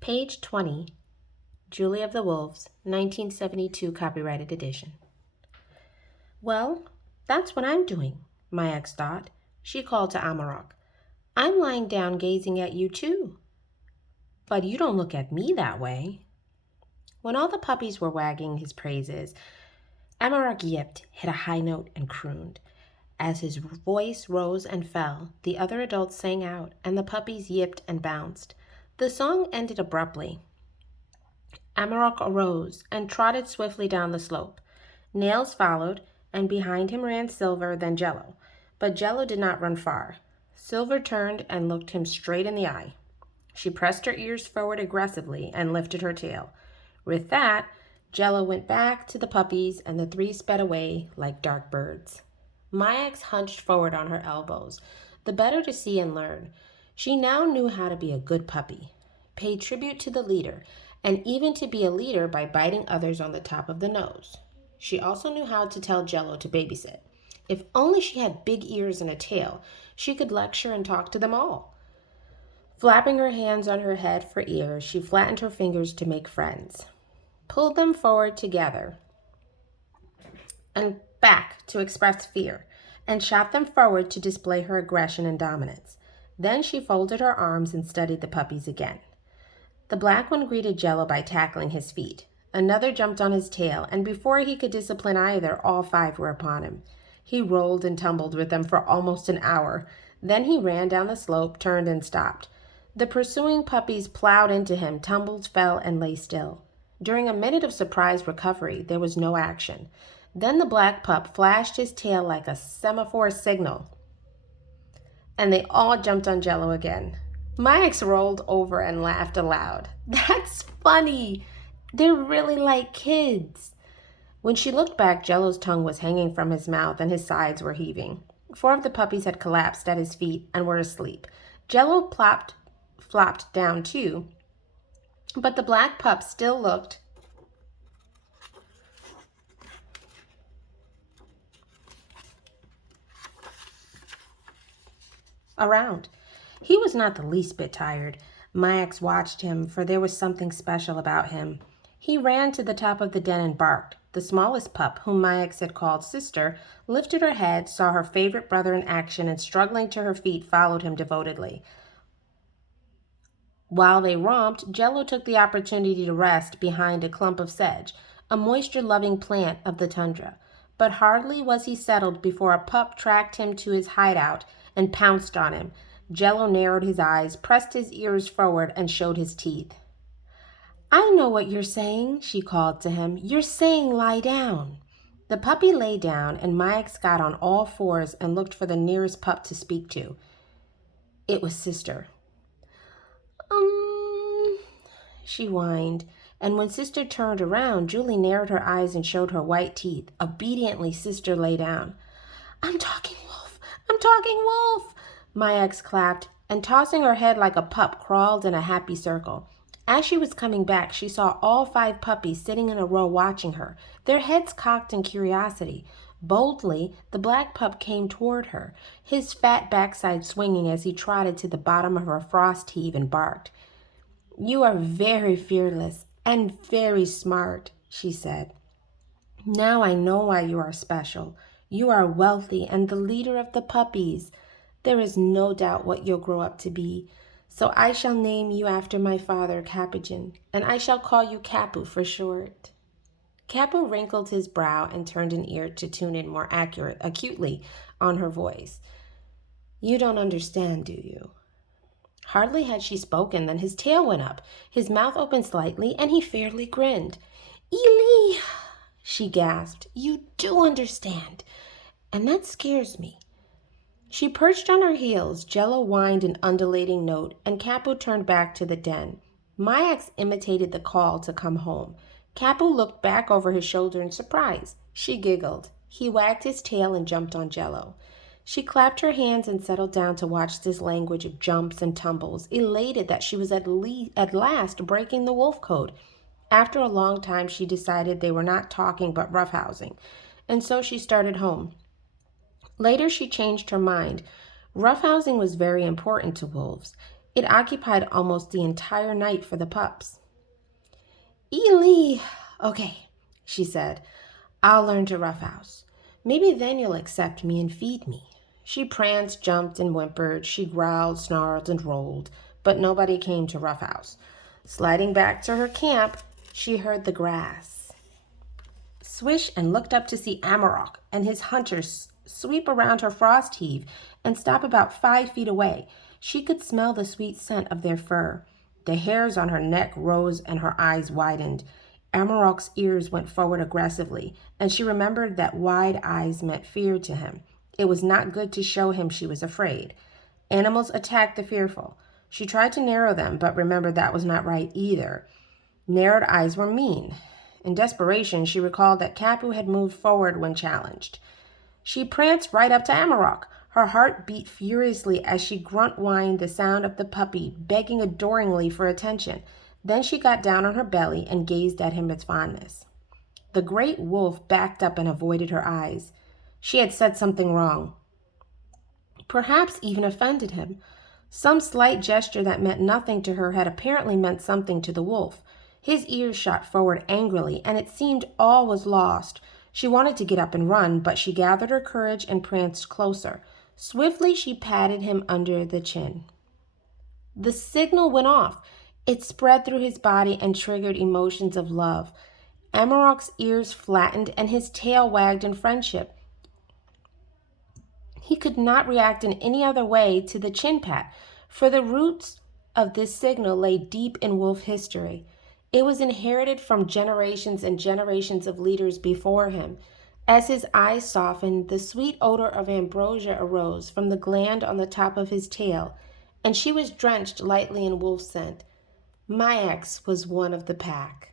Page 20, Julie of the Wolves, 1972 copyrighted edition. Well, that's what I'm doing, my ex thought. She called to Amarok. I'm lying down gazing at you too. But you don't look at me that way. When all the puppies were wagging his praises, Amarok yipped, hit a high note, and crooned. As his voice rose and fell, the other adults sang out, and the puppies yipped and bounced. The song ended abruptly. Amarok arose and trotted swiftly down the slope. Nails followed, and behind him ran Silver, then Jello. But Jello did not run far. Silver turned and looked him straight in the eye. She pressed her ears forward aggressively and lifted her tail. With that, Jello went back to the puppies, and the three sped away like dark birds. My ex hunched forward on her elbows, the better to see and learn. She now knew how to be a good puppy, pay tribute to the leader, and even to be a leader by biting others on the top of the nose. She also knew how to tell Jello to babysit. If only she had big ears and a tail, she could lecture and talk to them all. Flapping her hands on her head for ears, she flattened her fingers to make friends, pulled them forward together and back to express fear, and shot them forward to display her aggression and dominance. Then she folded her arms and studied the puppies again. The black one greeted Jello by tackling his feet. Another jumped on his tail, and before he could discipline either, all five were upon him. He rolled and tumbled with them for almost an hour. Then he ran down the slope, turned, and stopped. The pursuing puppies plowed into him, tumbled, fell, and lay still. During a minute of surprised recovery, there was no action. Then the black pup flashed his tail like a semaphore signal, and they all jumped on Jello again. My ex rolled over and laughed aloud. That's funny. They're really like kids. When she looked back, Jello's tongue was hanging from his mouth and his sides were heaving. 4 of the puppies had collapsed at his feet and were asleep. Jello flopped down too, but the black pup still looked around. He was not the least bit tired. My ex watched him, for there was something special about him. He ran to the top of the den and barked. The smallest pup, whom my ex had called Sister, lifted her head, saw her favorite brother in action, and struggling to her feet, followed him devotedly. While they romped, Jello took the opportunity to rest behind a clump of sedge, a moisture-loving plant of the tundra. But hardly was he settled before a pup tracked him to his hideout and pounced on him. Jello narrowed his eyes, pressed his ears forward, and showed his teeth. I know what you're saying, she called to him. You're saying lie down. The puppy lay down, and my ex got on all fours and looked for the nearest pup to speak to. It was Sister. She whined, and when Sister turned around, Julie narrowed her eyes and showed her white teeth. Obediently, Sister lay down. I'm talking wolf! I'm talking wolf! My ex clapped, and tossing her head like a pup, crawled in a happy circle. As she was coming back, she saw all 5 puppies sitting in a row watching her, their heads cocked in curiosity. Boldly, the black pup came toward her, his fat backside swinging as he trotted to the bottom of her frost heave and barked. You are very fearless and very smart, she said. Now I know why you are special. You are wealthy and the leader of the puppies. There is no doubt what you'll grow up to be. So I shall name you after my father, Capuchin, and I shall call you Capu for short. Capu wrinkled his brow and turned an ear to tune in more acutely on her voice. You don't understand, do you? Hardly had she spoken than his tail went up, his mouth opened slightly, and he fairly grinned. Eli, she gasped, you do understand, and that scares me. She perched on her heels, Jello whined an undulating note, and Capu turned back to the den. My ex imitated the call to come home. Capu looked back over his shoulder in surprise. She giggled. He wagged his tail and jumped on Jello. She clapped her hands and settled down to watch this language of jumps and tumbles, elated that she was at last breaking the wolf code. After a long time, she decided they were not talking but roughhousing, and so she started home. Later, she changed her mind. Roughhousing was very important to wolves. It occupied almost the entire night for the pups. Ely! Okay, she said. I'll learn to roughhouse. Maybe then you'll accept me and feed me. She pranced, jumped, and whimpered. She growled, snarled, and rolled, but nobody came to roughhouse. Sliding back to her camp, she heard the grass swish and looked up to see Amarok and his hunters sweep around her frost heave and stop about 5 feet away. She could smell the sweet scent of their fur. The hairs on her neck rose and her eyes widened. Amarok's ears went forward aggressively, and she remembered that wide eyes meant fear to him. It was not good to show him she was afraid. Animals attack the fearful. She tried to narrow them, but remembered that was not right either. Narrowed eyes were mean. In desperation, she recalled that Kapu had moved forward when challenged. She pranced right up to Amarok. Her heart beat furiously as she grunt-whined the sound of the puppy, begging adoringly for attention. Then she got down on her belly and gazed at him with fondness. The great wolf backed up and avoided her eyes. She had said something wrong, perhaps even offended him. Some slight gesture that meant nothing to her had apparently meant something to the wolf. His ears shot forward angrily, and it seemed all was lost. She wanted to get up and run, but she gathered her courage and pranced closer. Swiftly, she patted him under the chin. The signal went off. It spread through his body and triggered emotions of love. Amarok's ears flattened and his tail wagged in friendship. He could not react in any other way to the chin pat, for the roots of this signal lay deep in wolf history. It was inherited from generations and generations of leaders before him. As his eyes softened, the sweet odor of ambrosia arose from the gland on the top of his tail, and she was drenched lightly in wolf scent. My ex was one of the pack.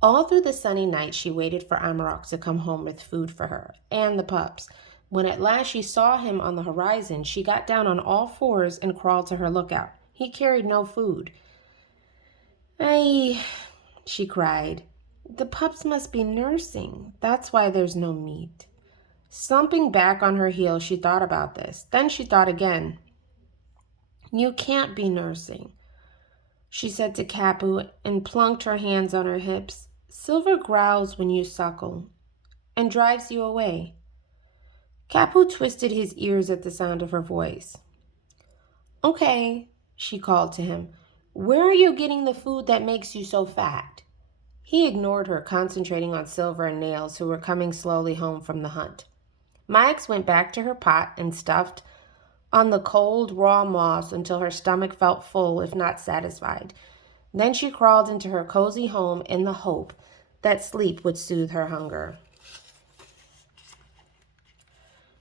All through the sunny night, she waited for Amarok to come home with food for her and the pups. When at last she saw him on the horizon, she got down on all fours and crawled to her lookout. He carried no food. She cried. The pups must be nursing. That's why there's no meat. Slumping back on her heels, she thought about this. Then she thought again. You can't be nursing, she said to Kapu and plunked her hands on her hips. Silver growls when you suckle and drives you away. Kapu twisted his ears at the sound of her voice. Okay, she called to him. Where are you getting the food that makes you so fat? He ignored her, concentrating on Silver and Nails, who were coming slowly home from the hunt. Maix went back to her pot and stuffed on the cold, raw moss until her stomach felt full, if not satisfied. Then she crawled into her cozy home in the hope that sleep would soothe her hunger.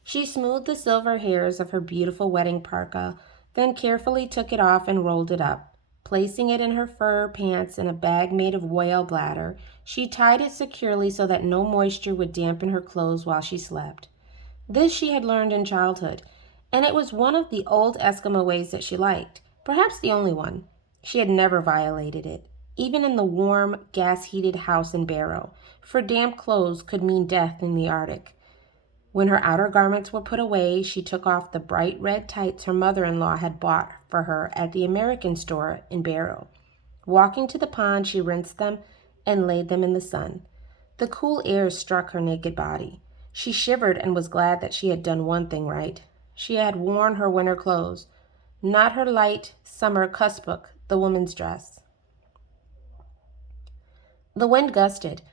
She smoothed the silver hairs of her beautiful wedding parka, then carefully took it off and rolled it up. Placing it in her fur pants in a bag made of whale bladder, she tied it securely so that no moisture would dampen her clothes while she slept. This she had learned in childhood, and it was one of the old Eskimo ways that she liked, perhaps the only one. She had never violated it, even in the warm, gas-heated house in Barrow, for damp clothes could mean death in the Arctic. When her outer garments were put away, she took off the bright red tights her mother-in-law had bought for her at the American store in Barrow. Walking to the pond, she rinsed them and laid them in the sun. The cool air struck her naked body. She shivered and was glad that she had done one thing right. She had worn her winter clothes, not her light summer kuspuk, the woman's dress. The wind gusted.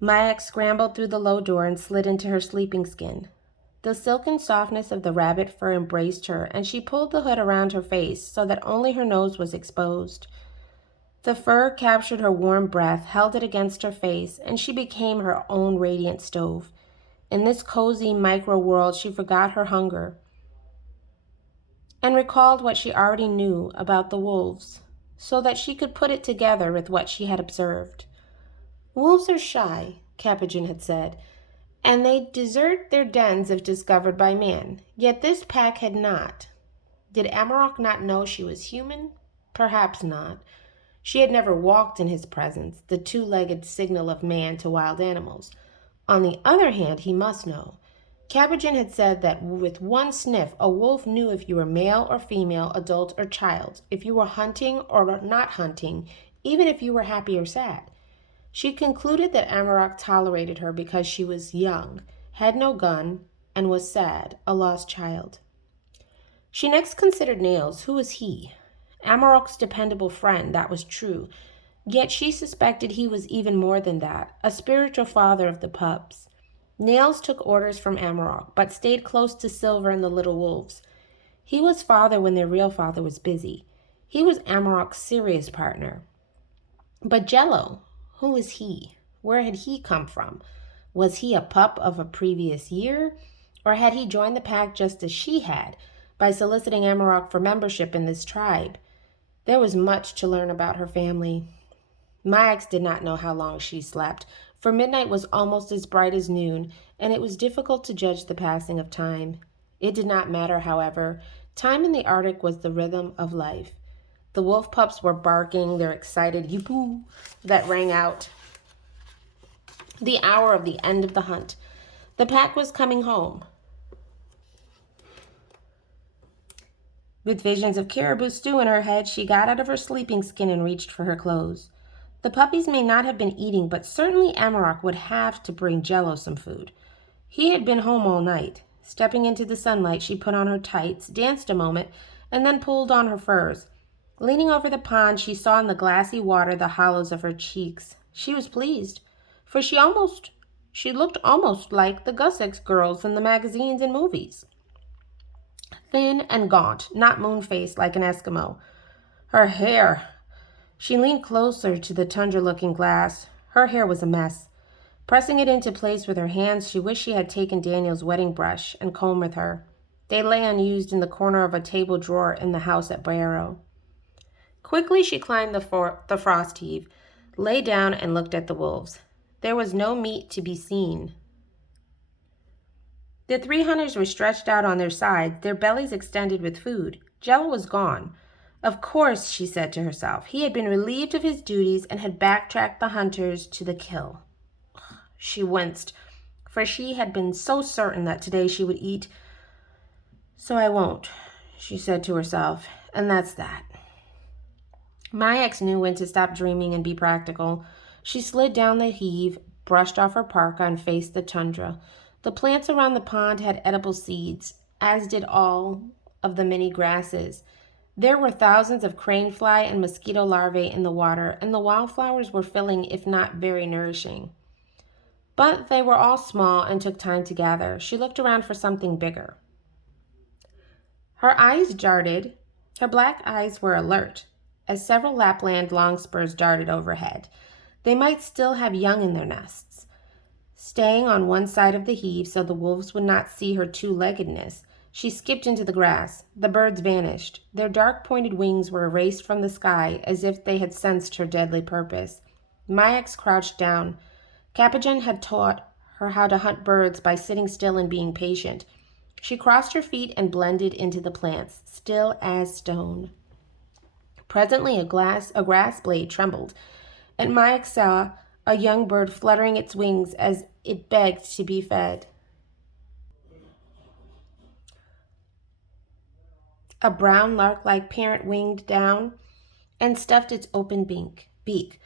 Mayak scrambled through the low door and slid into her sleeping skin. The silken softness of the rabbit fur embraced her, and she pulled the hood around her face so that only her nose was exposed. The fur captured her warm breath, held it against her face, and she became her own radiant stove. In this cozy micro-world, she forgot her hunger and recalled what she already knew about the wolves, so that she could put it together with what she had observed. Wolves are shy, Capuchin had said, and they desert their dens if discovered by man. Yet this pack had not. Did Amarok not know she was human? Perhaps not. She had never walked in his presence, the two-legged signal of man to wild animals. On the other hand, he must know. Cabogen had said that with one sniff, a wolf knew if you were male or female, adult or child, if you were hunting or not hunting, even if you were happy or sad. She concluded that Amarok tolerated her because she was young, had no gun, and was sad, a lost child. She next considered Nails. Who was he? Amarok's dependable friend, that was true. Yet she suspected he was even more than that, a spiritual father of the pups. Nails took orders from Amarok, but stayed close to Silver and the little wolves. He was father when their real father was busy. He was Amarok's serious partner. But Jello, who was he? Where had he come from? Was he a pup of a previous year? Or had he joined the pack just as she had, by soliciting Amarok for membership in this tribe? There was much to learn about her family. Max did not know how long she slept, for midnight was almost as bright as noon, and it was difficult to judge the passing of time. It did not matter, however. Time in the Arctic was the rhythm of life. The wolf pups were barking their excited yippoo that rang out the hour of the end of the hunt. The pack was coming home. With visions of caribou stew in her head, she got out of her sleeping skin and reached for her clothes. The puppies may not have been eating, but certainly Amarok would have to bring Jello some food. He had been home all night. Stepping into the sunlight, she put on her tights, danced a moment, and then pulled on her furs. Leaning over the pond, she saw in the glassy water the hollows of her cheeks. She was pleased, for she looked almost like the Gussex girls in the magazines and movies. Thin and gaunt, not moon-faced like an Eskimo. Her hair. She leaned closer to the tundra-looking glass. Her hair was a mess. Pressing it into place with her hands, she wished she had taken Daniel's wedding brush and comb with her. They lay unused in the corner of a table drawer in the house at Barrow. Quickly she climbed the frost heave, lay down, and looked at the wolves. There was no meat to be seen. The 3 hunters were stretched out on their sides, their bellies extended with food. Jello was gone. Of course, she said to herself, he had been relieved of his duties and had backtracked the hunters to the kill. She winced, for she had been so certain that today she would eat. So I won't, she said to herself, and that's that. My ex knew when to stop dreaming and be practical. She slid down the heave, brushed off her parka, and faced the tundra. The plants around the pond had edible seeds, as did all of the many grasses. There were thousands of cranefly and mosquito larvae in the water, and the wildflowers were filling, if not very nourishing. But they were all small and took time to gather. She looked around for something bigger. Her eyes darted. Her black eyes were alert, as several Lapland longspurs darted overhead. They might still have young in their nests. Staying on one side of the heave so the wolves would not see her two-leggedness, she skipped into the grass. The birds vanished. Their dark pointed wings were erased from the sky as if they had sensed her deadly purpose. Mayax crouched down. Capogen had taught her how to hunt birds by sitting still and being patient. She crossed her feet and blended into the plants, still as stone. Presently a grass blade trembled, and Mayax saw a young bird fluttering its wings as it begged to be fed. A brown lark-like parent winged down and stuffed its open beak.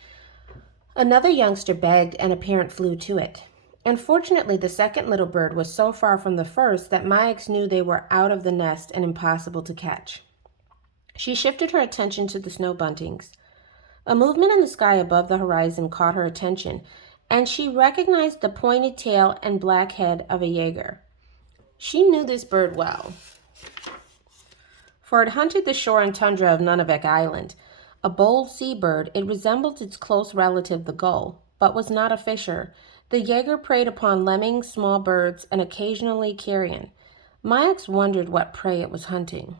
Another youngster begged, and a parent flew to it. Unfortunately, the second little bird was so far from the first that Mayax knew they were out of the nest and impossible to catch. She shifted her attention to the snow buntings. A movement in the sky above the horizon caught her attention, and she recognized the pointed tail and black head of a Jaeger. She knew this bird well, for it hunted the shore and tundra of Nunavik Island. A bold seabird, it resembled its close relative the gull, but was not a fisher. The Jaeger preyed upon lemmings, small birds, and occasionally carrion. Mayax wondered what prey it was hunting.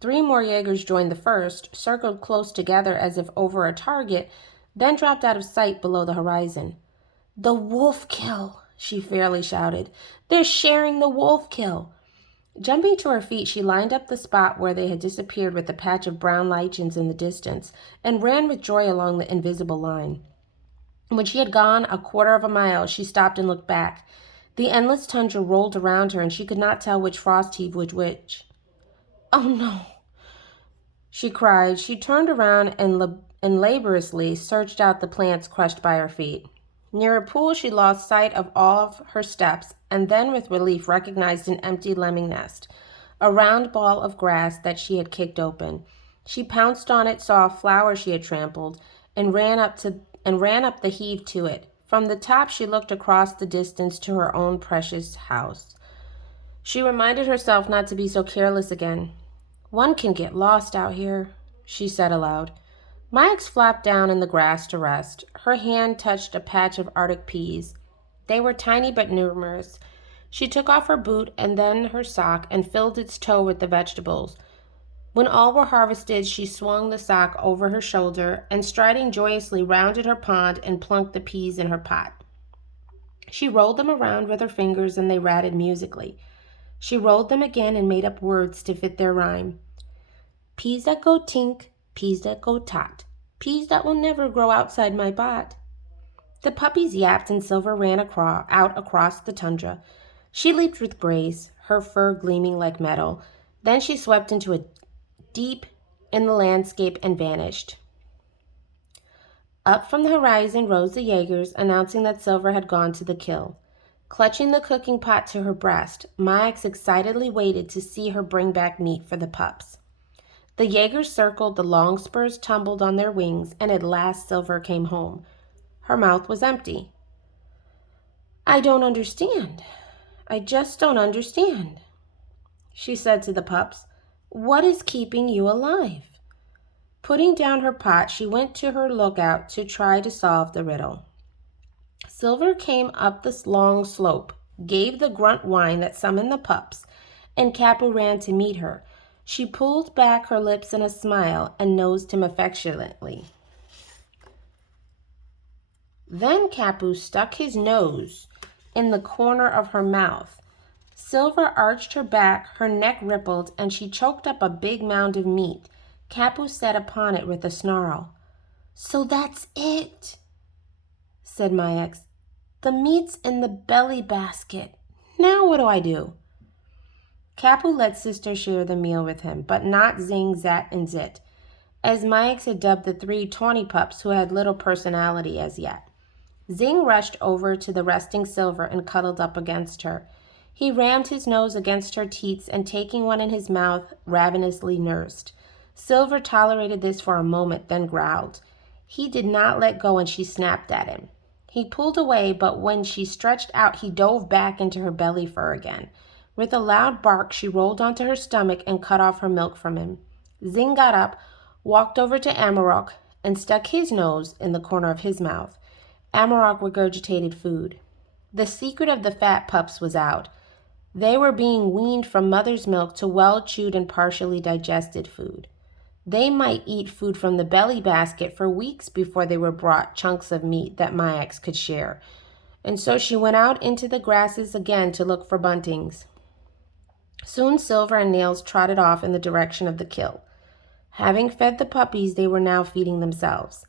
3 more Jaegers joined the first, circled close together as if over a target, then dropped out of sight below the horizon. "The wolf kill!" she fairly shouted. "They're sharing the wolf kill!" Jumping to her feet, she lined up the spot where they had disappeared with a patch of brown lichens in the distance, and ran with joy along the invisible line. When she had gone a quarter of a mile, she stopped and looked back. The endless tundra rolled around her, and she could not tell which frost heave was which. "Oh no," she cried. She turned around and laboriously searched out the plants crushed by her feet. Near a pool, she lost sight of all of her steps, and then with relief recognized an empty lemming nest, a round ball of grass that she had kicked open. She pounced on it, saw a flower she had trampled, and ran up the heave to it. From the top, she looked across the distance to her own precious house. She reminded herself not to be so careless again. "One can get lost out here," she said aloud. Max flopped down in the grass to rest. Her hand touched a patch of Arctic peas. They were tiny but numerous. She took off her boot and then her sock and filled its toe with the vegetables. When all were harvested, she swung the sock over her shoulder and, striding joyously, rounded her pond and plunked the peas in her pot. She rolled them around with her fingers and they rattled musically. She rolled them again and made up words to fit their rhyme. "Peas that go tink, peas that go tot, peas that will never grow outside my pot." The puppies yapped and Silver ran out across the tundra. She leaped with grace, her fur gleaming like metal. Then she swept into a deep in the landscape and vanished. Up from the horizon rose the Jaegers, announcing that Silver had gone to the kill. Clutching the cooking pot to her breast, Max excitedly waited to see her bring back meat for the pups. The Jaegers circled, the long spurs tumbled on their wings, and at last Silver came home. Her mouth was empty. "I don't understand. I just don't understand," she said to the pups. "What is keeping you alive?" Putting down her pot, she went to her lookout to try to solve the riddle. Silver came up this long slope, gave the grunt whine that summoned the pups, and Capu ran to meet her. She pulled back her lips in a smile and nosed him affectionately. Then Capu stuck his nose in the corner of her mouth. Silver arched her back, her neck rippled, and she choked up a big mound of meat. Capu sat upon it with a snarl. "So that's it," said Max. "The meat's in the belly basket. Now what do I do?" Capu let Sister share the meal with him, but not Zing, Zat, and Zit, as Max had dubbed the 3 tawny pups who had little personality as yet. Zing rushed over to the resting Silver and cuddled up against her. He rammed his nose against her teats and, taking one in his mouth, ravenously nursed. Silver tolerated this for a moment, then growled. He did not let go and she snapped at him. He pulled away, but when she stretched out, he dove back into her belly fur again. With a loud bark, she rolled onto her stomach and cut off her milk from him. Zing got up, walked over to Amarok, and stuck his nose in the corner of his mouth. Amarok regurgitated food. The secret of the fat pups was out. They were being weaned from mother's milk to well-chewed and partially digested food. They might eat food from the belly basket for weeks before they were brought chunks of meat that Max could share. And so she went out into the grasses again to look for buntings. Soon Silver and Nails trotted off in the direction of the kill. Having fed the puppies, they were now feeding themselves.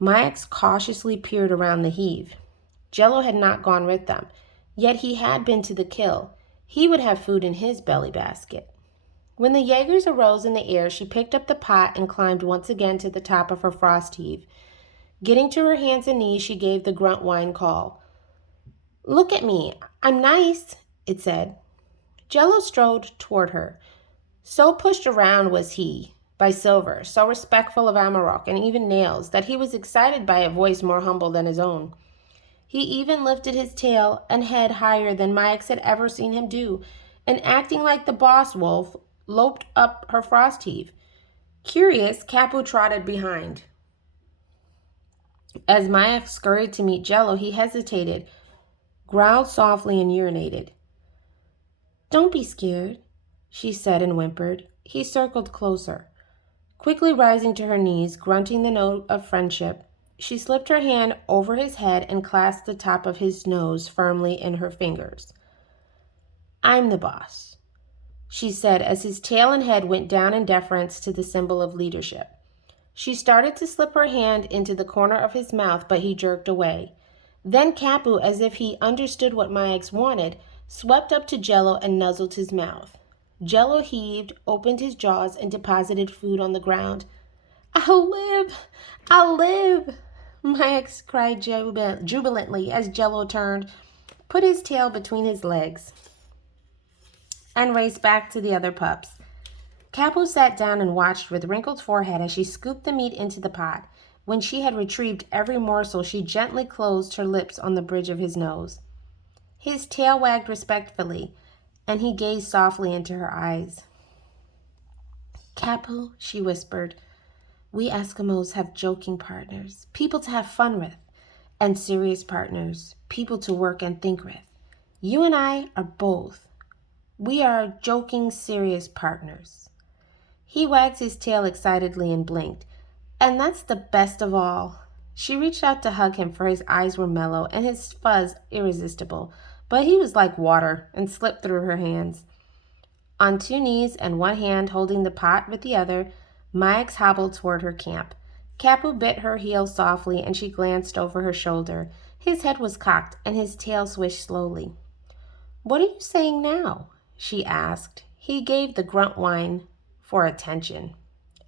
Max cautiously peered around the heave. Jello had not gone with them, yet he had been to the kill. He would have food in his belly basket. When the Jaegers arose in the air, she picked up the pot and climbed once again to the top of her frost heave. Getting to her hands and knees, she gave the grunt whine call. "Look at me. I'm nice," it said. Jello strode toward her. So pushed around was he by Silver, so respectful of Amarok and even Nails, that he was excited by a voice more humble than his own. He even lifted his tail and head higher than Max had ever seen him do, and acting like the boss wolf, loped up her frost heave. Curious, Capu trotted behind. As Max scurried to meet Jello, he hesitated, growled softly, and urinated. "Don't be scared," she said and whimpered. He circled closer. Quickly rising to her knees, grunting the note of friendship, she slipped her hand over his head and clasped the top of his nose firmly in her fingers. "I'm the boss," she said as his tail and head went down in deference to the symbol of leadership. She started to slip her hand into the corner of his mouth, but he jerked away. Then Capu, as if he understood what my ex wanted, swept up to Jello and nuzzled his mouth. Jello heaved, opened his jaws, and deposited food on the ground. I'll live! I'll live! My ex cried jubilantly as Jello turned, put his tail between his legs, and raced back to the other pups. Capu sat down and watched with wrinkled forehead as she scooped the meat into the pot. When she had retrieved every morsel, she gently closed her lips on the bridge of his nose. His tail wagged respectfully, and he gazed softly into her eyes. Capu, she whispered, we Eskimos have joking partners, people to have fun with, and serious partners, people to work and think with. You and I are both. We are joking, serious partners. He wagged his tail excitedly and blinked. And that's the best of all. She reached out to hug him, for his eyes were mellow and his fuzz irresistible, but he was like water and slipped through her hands. On two knees and one hand holding the pot with the other, Mayax hobbled toward her camp. Capu bit her heel softly and she glanced over her shoulder. His head was cocked and his tail swished slowly. What are you saying now? She asked. He gave the grunt whine for attention.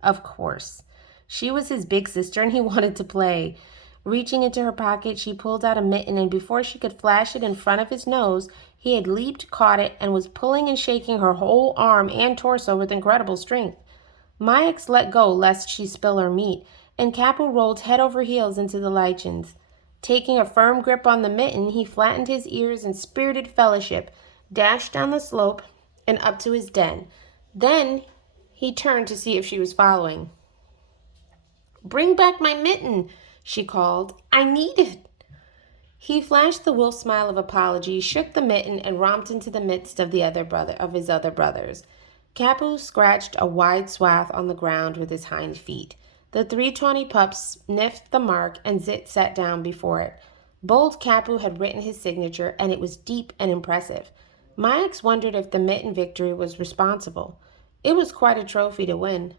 Of course. She was his big sister and he wanted to play. Reaching into her pocket, she pulled out a mitten, and before she could flash it in front of his nose, he had leaped, caught it, and was pulling and shaking her whole arm and torso with incredible strength. Mayax let go lest she spill her meat, and Capu rolled head over heels into the lichens. Taking a firm grip on the mitten, he flattened his ears in spirited fellowship, dashed down the slope, and up to his den. Then he turned to see if she was following. Bring back my mitten, she called. I need it. He flashed the wolf smile of apology, shook the mitten, and romped into the midst of his other brothers. Capu scratched a wide swath on the ground with his hind feet. The three tawny pups sniffed the mark, and Zit sat down before it. Bold Capu had written his signature, and it was deep and impressive. Mayax wondered if the mitten victory was responsible. It was quite a trophy to win.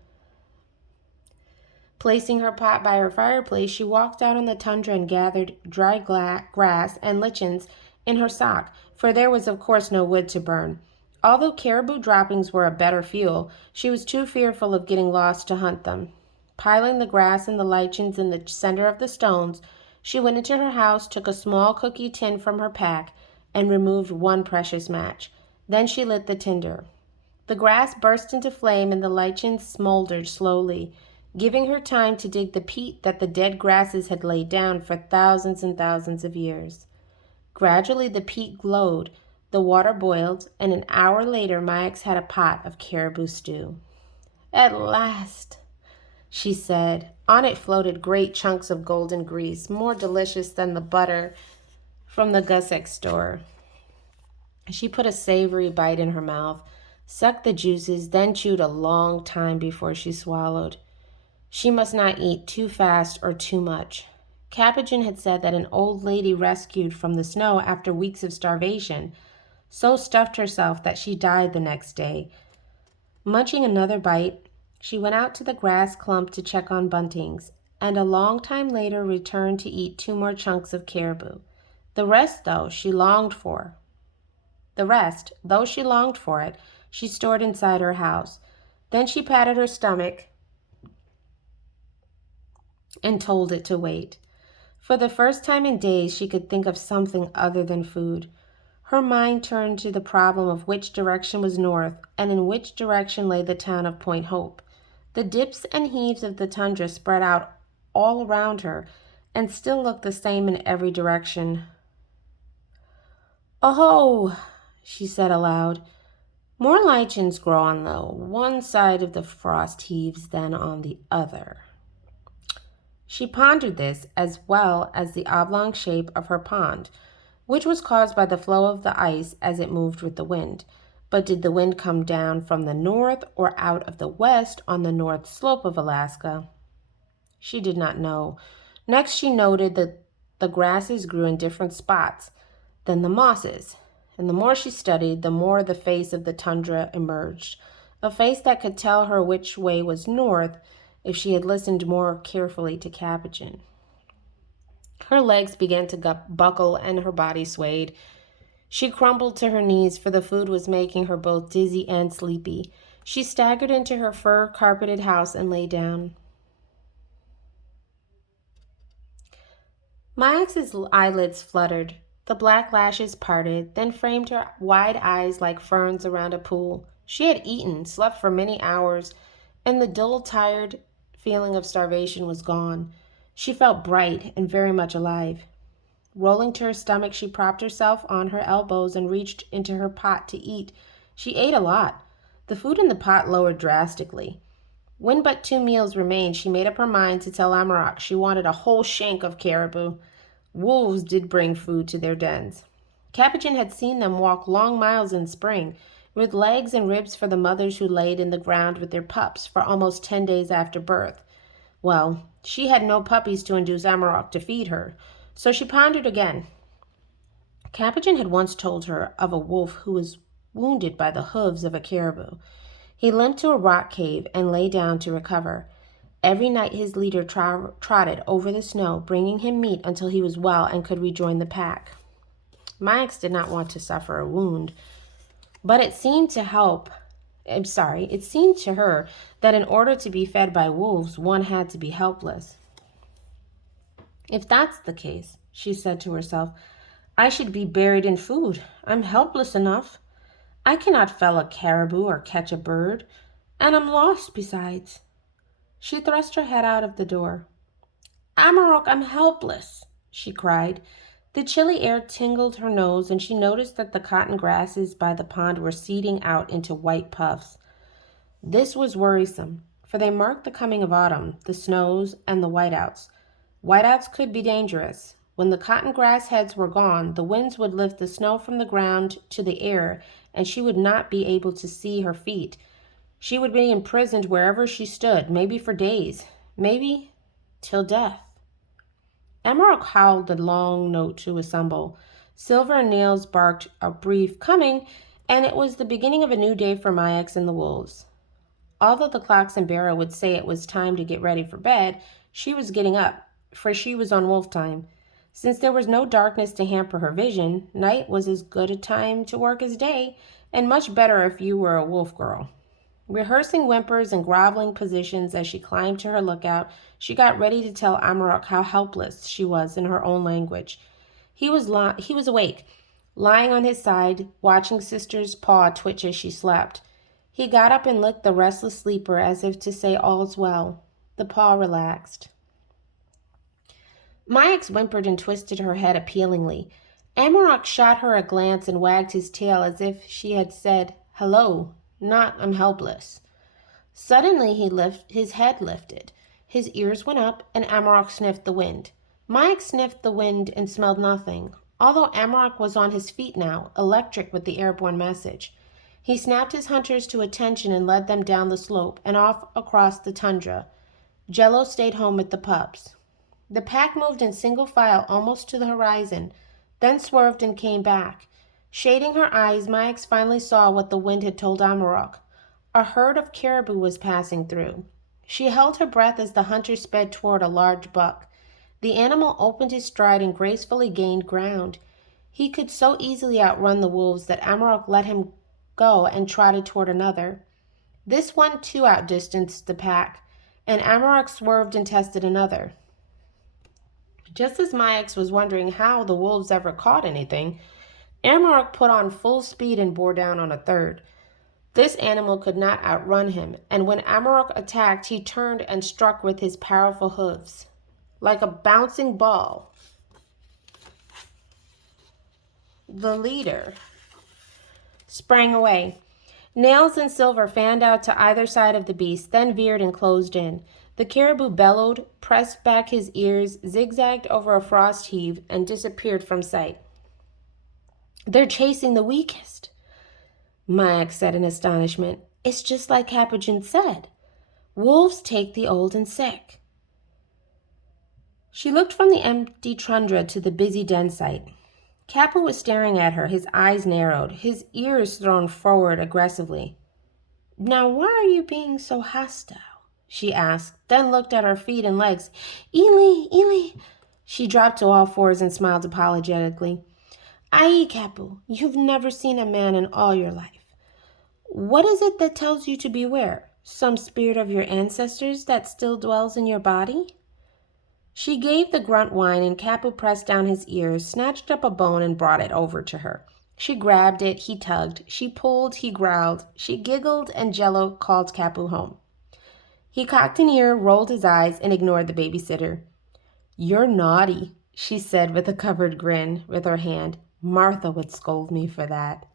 Placing her pot by her fireplace, she walked out on the tundra and gathered dry grass and lichens in her sock, for there was of course no wood to burn. Although caribou droppings were a better fuel, she was too fearful of getting lost to hunt them. Piling the grass and the lichens in the center of the stones, she went into her house, took a small cookie tin from her pack, and removed one precious match. Then she lit the tinder. The grass burst into flame and the lichens smoldered slowly, giving her time to dig the peat that the dead grasses had laid down for thousands and thousands of years. Gradually the peat glowed, the water boiled, and an hour later Mayax had a pot of caribou stew. At last, she said. On it floated great chunks of golden grease, more delicious than the butter from the Gusek store. She put a savory bite in her mouth, sucked the juices, then chewed a long time before she swallowed. She must not eat too fast or too much. Capuchin had said that an old lady rescued from the snow after weeks of starvation so stuffed herself that she died the next day. Munching another bite, she went out to the grass clump to check on buntings, and a long time later returned to eat 2 more chunks of caribou. The rest, though she longed for it, she stored inside her house. Then she patted her stomach and told it to wait. For the first time in days, she could think of something other than food. Her mind turned to the problem of which direction was north and in which direction lay the town of Point Hope. The dips and heaves of the tundra spread out all around her and still looked the same in every direction. Oh, she said aloud. More lichens grow on the one side of the frost heaves than on the other. She pondered this, as well as the oblong shape of her pond, which was caused by the flow of the ice as it moved with the wind. But did the wind come down from the north or out of the west on the north slope of Alaska? She did not know. Next, she noted that the grasses grew in different spots than the mosses, and the more she studied, the more the face of the tundra emerged, a face that could tell her which way was north if she had listened more carefully to Capuchin. Her legs began to buckle and her body swayed. She crumbled to her knees, for the food was making her both dizzy and sleepy. She staggered into her fur-carpeted house and lay down. Max's eyelids fluttered. The black lashes parted, then framed her wide eyes like ferns around a pool. She had eaten, slept for many hours, and the dull, tired feeling of starvation was gone. She felt bright and very much alive. Rolling to her stomach, she propped herself on her elbows and reached into her pot to eat. She ate a lot. The food in the pot lowered drastically. When but 2 meals remained, she made up her mind to tell Amarok she wanted a whole shank of caribou. Wolves did bring food to their dens. Capuchin had seen them walk long miles in spring, with legs and ribs for the mothers who laid in the ground with their pups for almost 10 days after birth. Well, she had no puppies to induce Amarok to feed her, so she pondered again. Capuchin had once told her of a wolf who was wounded by the hooves of a caribou. He limped to a rock cave and lay down to recover. Every night his leader trotted over the snow, bringing him meat until he was well and could rejoin the pack. Mayax did not want to suffer a wound, but it seemed to her that in order to be fed by wolves, one had to be helpless. If that's the case, she said to herself, I should be buried in food. I'm helpless enough. I cannot fell a caribou or catch a bird, and I'm lost besides. She thrust her head out of the door. Amarok, I'm helpless, she cried. The chilly air tingled her nose, and she noticed that the cotton grasses by the pond were seeding out into white puffs. This was worrisome, for they marked the coming of autumn, the snows, and the whiteouts. Whiteouts could be dangerous. When the cotton grass heads were gone, the winds would lift the snow from the ground to the air, and she would not be able to see her feet. She would be imprisoned wherever she stood, maybe for days, maybe till death. Emerald howled a long note to assemble. Silver and Nails barked a brief coming, and it was the beginning of a new day for Mayax and the wolves. Although the clocks in Barrow would say it was time to get ready for bed, she was getting up, for she was on wolf time. Since there was no darkness to hamper her vision, night was as good a time to work as day, and much better if you were a wolf girl. Rehearsing whimpers and groveling positions as she climbed to her lookout, she got ready to tell Amarok how helpless she was in her own language. He was awake, lying on his side, watching Sister's paw twitch as she slept. He got up and licked the restless sleeper as if to say all's well. The paw relaxed. Mayax whimpered and twisted her head appealingly. Amarok shot her a glance and wagged his tail as if she had said, hello, not I'm helpless. Suddenly his head lifted. His ears went up, and Amarok sniffed the wind. Mayax sniffed the wind and smelled nothing, although Amarok was on his feet now, electric with the airborne message. He snapped his hunters to attention and led them down the slope and off across the tundra. Jello stayed home with the pups. The pack moved in single file almost to the horizon, then swerved and came back. Shading her eyes, Mayax finally saw what the wind had told Amarok. A herd of caribou was passing through. She held her breath as the hunter sped toward a large buck. The animal opened his stride and gracefully gained ground. He could so easily outrun the wolves that Amarok let him go and trotted toward another. This one too outdistanced the pack, and Amarok swerved and tested another. Just as Mayax was wondering how the wolves ever caught anything, Amarok put on full speed and bore down on a third. This animal could not outrun him, and when Amarok attacked, he turned and struck with his powerful hooves. Like a bouncing ball, the leader sprang away. Nails and Silver fanned out to either side of the beast, then veered and closed in. The caribou bellowed, pressed back his ears, zigzagged over a frost heave, and disappeared from sight. They're chasing the weakest, Mayax said in astonishment. It's just like Capuchin said. Wolves take the old and sick. She looked from the empty tundra to the busy den site. Capu was staring at her, his eyes narrowed, his ears thrown forward aggressively. Now why are you being so hostile? She asked, then looked at her feet and legs. Ely, She dropped to all fours and smiled apologetically. Aye, Capu, you've never seen a man in all your life. What is it that tells you to beware? Some spirit of your ancestors that still dwells in your body? She gave the grunt whine, and Capu pressed down his ears, snatched up a bone, and brought it over to her. She grabbed it, he tugged. She pulled, he growled. She giggled, and Jello called Capu home. He cocked an ear, rolled his eyes, and ignored the babysitter. You're naughty, she said with a covered grin with her hand. Martha would scold me for that.